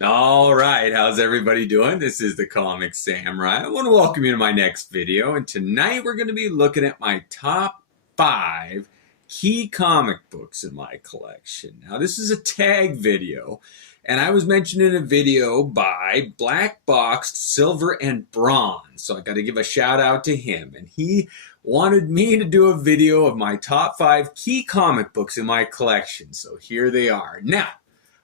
All right, how's everybody doing? This is the Comic Samurai. I want to welcome you to my next video, and tonight we're going to be looking at my top 5 key comic books in my collection. Now, this is a tag video, and I was mentioned in a video by Black Boxed Silver and Bronze, so I got to give a shout out to him, and he wanted me to do a video of my top 5 key comic books in my collection, so here they are. Now,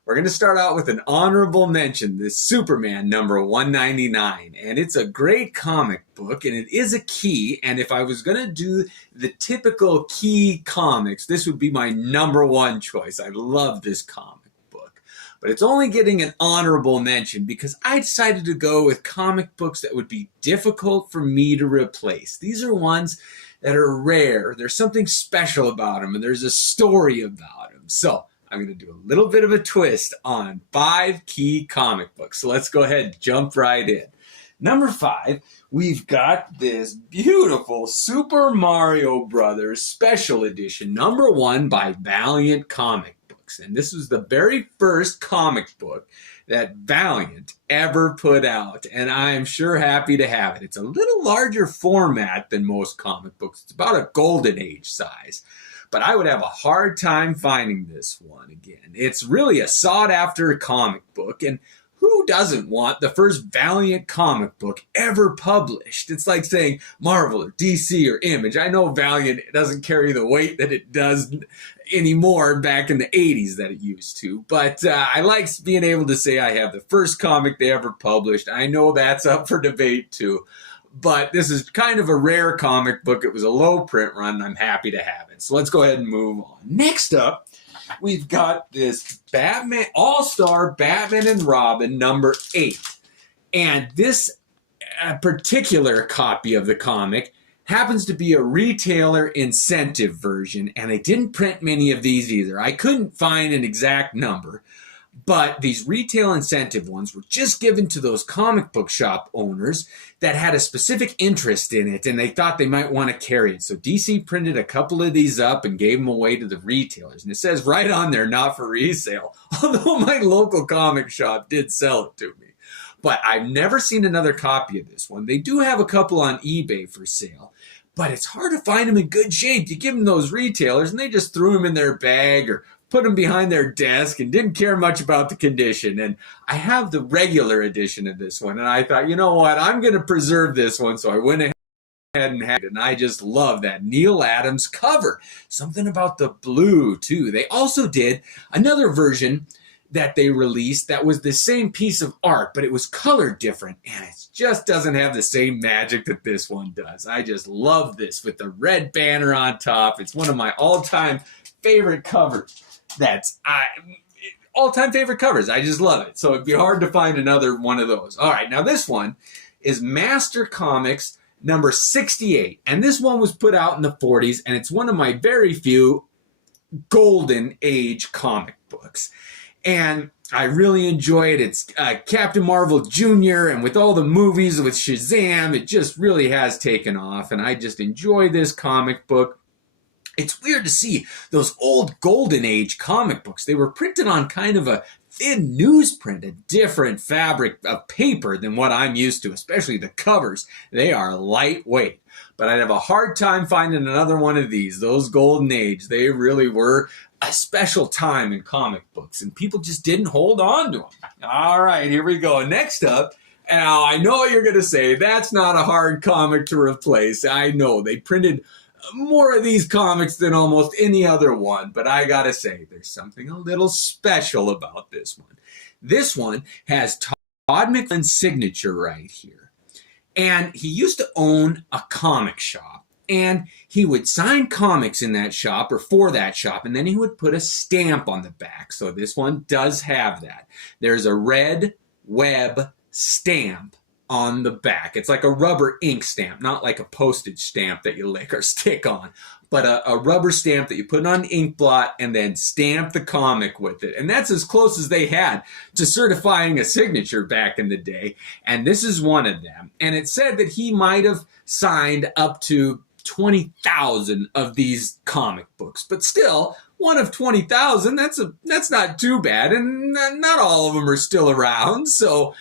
we're going to start out with an honorable mention, this Superman number 199. And it's a great comic book, and it is a key. And if I was going to do the typical key comics, this would be my #1 choice. I love this comic book. But it's only getting an honorable mention because I decided to go with comic books that would be difficult for me to replace. These are ones that are rare. There's something special about them, and there's a story about them. So I'm going to do a little bit of a twist on 5 key comic books. So let's go ahead and jump right in. Number 5, we've got this beautiful Super Mario Brothers Special Edition, #1 by Valiant Comic Books. And this was the very first comic book that Valiant ever put out. And I am sure happy to have it. It's a little larger format than most comic books. It's about a Golden Age size. But I would have a hard time finding this one again. It's really a sought-after comic book, and who doesn't want the first Valiant comic book ever published? It's like saying Marvel or DC or Image. I know Valiant doesn't carry the weight that it does anymore back in the 80s that it used to, but I like being able to say I have the first comic they ever published. I know that's up for debate too. But this is kind of a rare comic book. It was a low print run, and I'm happy to have it. So let's go ahead and move on. Next up, we've got this Batman All-Star Batman and Robin #8. And this particular copy of the comic happens to be a retailer incentive version, and they didn't print many of these either. I couldn't find an exact number. But these retail incentive ones were just given to those comic book shop owners that had a specific interest in it and they thought they might want to carry it. So DC printed a couple of these up and gave them away to the retailers. And it says right on there, not for resale. Although my local comic shop did sell it to me. But I've never seen another copy of this one. They do have a couple on eBay for sale. But it's hard to find them in good shape. You give them those retailers and they just threw them in their bag or put them behind their desk and didn't care much about the condition. And I have the regular edition of this one. And I thought, you know what? I'm going to preserve this one. So I went ahead and had it. And I just love that Neil Adams cover. Something about the blue, too. They also did another version that they released that was the same piece of art, but it was colored different. And it just doesn't have the same magic that this one does. I just love this with the red banner on top. It's one of my all-time favorite covers. That's all-time favorite covers. I just love it. So it'd be hard to find another one of those. All right, now this one is Master Comics #68. And this one was put out in the 40s, and it's one of my very few Golden Age comic books. And I really enjoy it. It's Captain Marvel Jr., and with all the movies with Shazam, it just really has taken off. And I just enjoy this comic book. It's weird to see those old Golden Age comic books. They were printed on kind of a thin newsprint, a different fabric of paper than what I'm used to, especially the covers. They are lightweight. But I'd have a hard time finding another one of these. Those Golden Age, they really were a special time in comic books, and people just didn't hold on to them. All right, here we go. Next up, now I know what you're going to say. That's not a hard comic to replace. I know they printed more of these comics than almost any other one, but I gotta say, there's something a little special about this one. This one has Todd McFarlane's signature right here. And he used to own a comic shop, and he would sign comics in that shop or for that shop, and then he would put a stamp on the back. So this one does have that. There's a red web stamp on the back. It's like a rubber ink stamp, not like a postage stamp that you lick or stick on, but a rubber stamp that you put on an ink blot and then stamp the comic with it. And that's as close as they had to certifying a signature back in the day. And this is one of them. And it said that he might have signed up to 20,000 of these comic books, but still, one of 20,000. That's not too bad, and not all of them are still around. So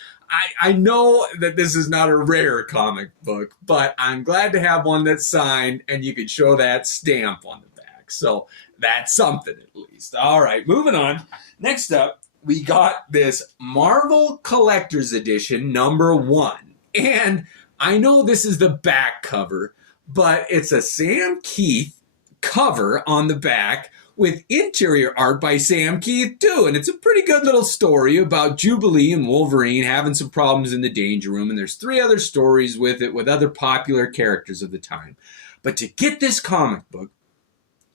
I know that this is not a rare comic book, but I'm glad to have one that's signed, and you could show that stamp on the back. So that's something at least. All right, moving on. Next up, we got this Marvel Collector's Edition #1. And I know this is the back cover, but it's a Sam Keith cover on the back with interior art by Sam Keith too. And it's a pretty good little story about Jubilee and Wolverine having some problems in the Danger Room. And there's 3 other stories with it with other popular characters of the time. But to get this comic book,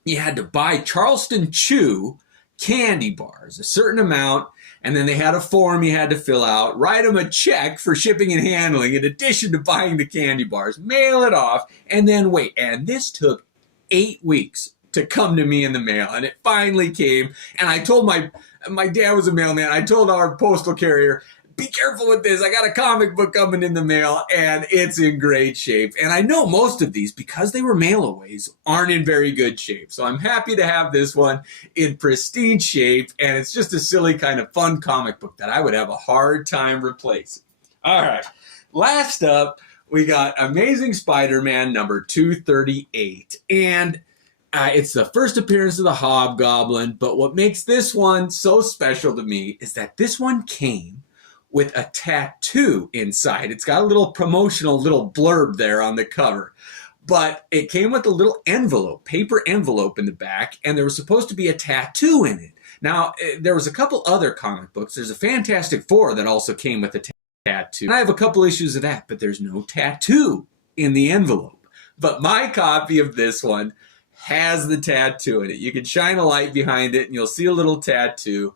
you had to buy Charleston Chew candy bars, a certain amount, and then they had a form you had to fill out, write them a check for shipping and handling in addition to buying the candy bars, mail it off, and then wait. And this took 8 weeks to come to me in the mail, and it finally came. And I told my dad was a mailman. I told our postal carrier, be careful with this. I got a comic book coming in the mail, and it's in great shape. And I know most of these, because they were mail-aways, aren't in very good shape. So I'm happy to have this one in pristine shape, and it's just a silly kind of fun comic book that I would have a hard time replacing. All right, last up, we got Amazing Spider-Man #238. And it's the first appearance of the Hobgoblin, but what makes this one so special to me is that this one came with a tattoo inside. It's got a little promotional little blurb there on the cover, but it came with a little envelope, paper envelope in the back, and there was supposed to be a tattoo in it. Now, there was a couple other comic books. There's a Fantastic Four that also came with a tattoo. And I have a couple issues of that, but there's no tattoo in the envelope. But my copy of this one has the tattoo in it. You can shine a light behind it and you'll see a little tattoo.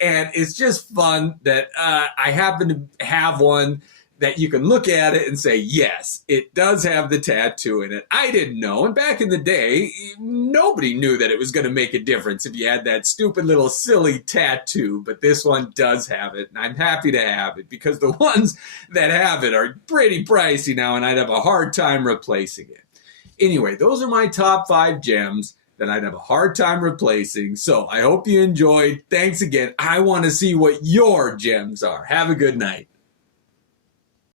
And it's just fun that I happen to have one that you can look at it and say, yes, it does have the tattoo in it. I didn't know. And back in the day, nobody knew that it was going to make a difference if you had that stupid little silly tattoo. But this one does have it. And I'm happy to have it because the ones that have it are pretty pricey now, and I'd have a hard time replacing it. Anyway, those are my top 5 gems that I'd have a hard time replacing. So I hope you enjoyed. Thanks again. I want to see what your gems are. Have a good night.